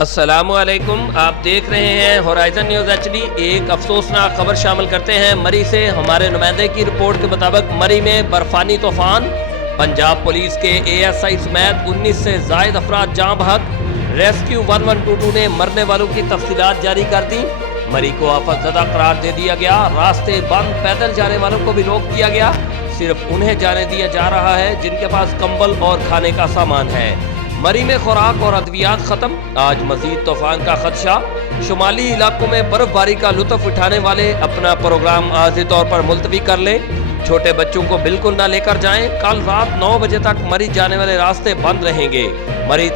السلام علیکم، آپ دیکھ رہے ہیں ہورائزن نیوز ایچ ڈی۔ ایک افسوسناک خبر شامل کرتے ہیں مری سے۔ ہمارے نمائندے کی رپورٹ کے مطابق مری میں برفانی طوفان، پنجاب پولیس کے ASI سمیت 19 سے زائد افراد جاں بحق۔ ریسکیو 1122 نے مرنے والوں کی تفصیلات جاری کر دیں۔ مری کو آفت زدہ قرار دے دیا گیا، راستے بند، پیدل جانے والوں کو بھی روک دیا گیا۔ صرف انہیں جانے دیا جا رہا ہے جن کے پاس کمبل اور کھانے کا سامان ہے۔ مری میں خوراک اور ادویات ختم، آج مزید طوفان کا خدشہ۔ شمالی علاقوں میں برف باری کا لطف اٹھانے والے اپنا پروگرام عارضی طور پر ملتوی کر لیں۔ چھوٹے بچوں کو بالکل نہ لے کر جائیں۔ کل رات 9 بجے تک مری جانے والے راستے بند رہیں گے۔ مری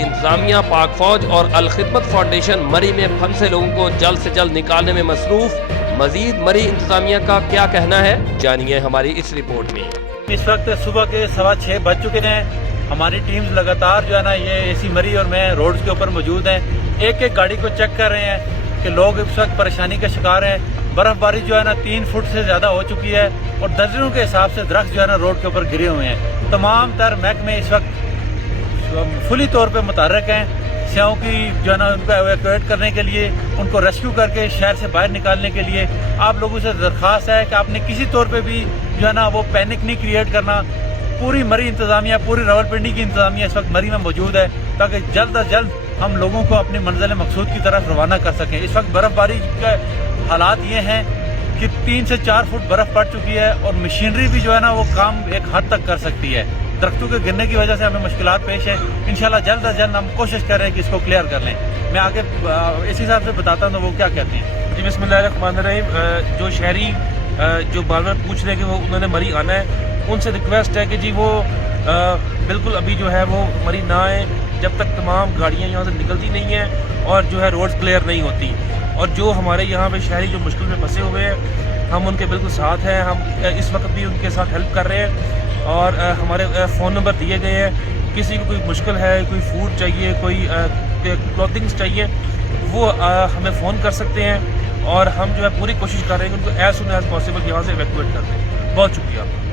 انتظامیہ، پاک فوج اور الخدمت فاؤنڈیشن مری میں پھنسے لوگوں کو جلد سے جلد نکالنے میں مصروف۔ مزید مری انتظامیہ کا کیا کہنا ہے، جانیے ہماری اس رپورٹ میں۔ اس وقت صبح کے 6:15 بج چکے ہیں۔ ہماری ٹیمز لگاتار جو ہے نا یہ AC مری اور میں روڈز کے اوپر موجود ہیں، ایک ایک گاڑی کو چیک کر رہے ہیں کہ لوگ اس وقت پریشانی کا شکار ہیں۔ برف باری جو ہے نا 3 فٹ سے زیادہ ہو چکی ہے اور درجنوں کے حساب سے درخت جو ہے نا روڈ کے اوپر گرے ہوئے ہیں۔ تمام تر محکمے اس وقت فلی طور پہ متحرک ہیں سیاحوں کی جو ہے نا ان کو ایویکویٹ کرنے کے لیے، ان کو ریسکیو کر کے شہر سے باہر نکالنے کے لیے۔ آپ لوگوں سے درخواست ہے کہ آپ نے کسی طور پہ بھی جو ہے نا وہ پینک نہیں کریٹ کرنا۔ پوری مری انتظامیہ، پوری راولپنڈی کی انتظامیہ اس وقت مری میں موجود ہے تاکہ جلد از جلد ہم لوگوں کو اپنی منزل مقصود کی طرف روانہ کر سکیں۔ اس وقت برف باری کے حالات یہ ہیں کہ 3 سے 4 فٹ برف پڑ چکی ہے اور مشینری بھی جو ہے نا وہ کام ایک حد تک کر سکتی ہے۔ درختوں کے گرنے کی وجہ سے ہمیں مشکلات پیش ہیں۔ انشاءاللہ جلد از جلد ہم کوشش کر رہے ہیں کہ اس کو کلیئر کر لیں۔ میں آگے اس حساب سے بتاتا ہوں تو وہ کیا کہتے ہیں۔ جی بسم اللہ الرحمن الرحیم۔ جو شہری جو بار بار پوچھ رہے ہیں کہ وہ انہوں نے مری آنا ہے، ان سے ریکویسٹ ہے کہ جی وہ بالکل ابھی جو ہے وہ مری نہ آئیں جب تک تمام گاڑیاں یہاں سے نکلتی نہیں ہیں اور جو ہے روڈز کلیئر نہیں ہوتی۔ اور جو ہمارے یہاں پہ شہری جو مشکل میں پھنسے ہوئے ہیں، ہم ان کے بالکل ساتھ ہیں۔ ہم اس وقت بھی ان کے ساتھ ہیلپ کر رہے ہیں اور ہمارے فون نمبر دیے گئے ہیں۔ کسی کو کوئی مشکل ہے، کوئی فوڈ چاہیے، کوئی کلوتھنگس چاہیے، وہ ہمیں فون کر سکتے ہیں اور ہم جو ہے پوری کوشش کر رہے ہیں کہ ان کو ایز سون ایز پاسبل یہاں سے ایویکویٹ کر دیں۔ بہت شکریہ آپ کا۔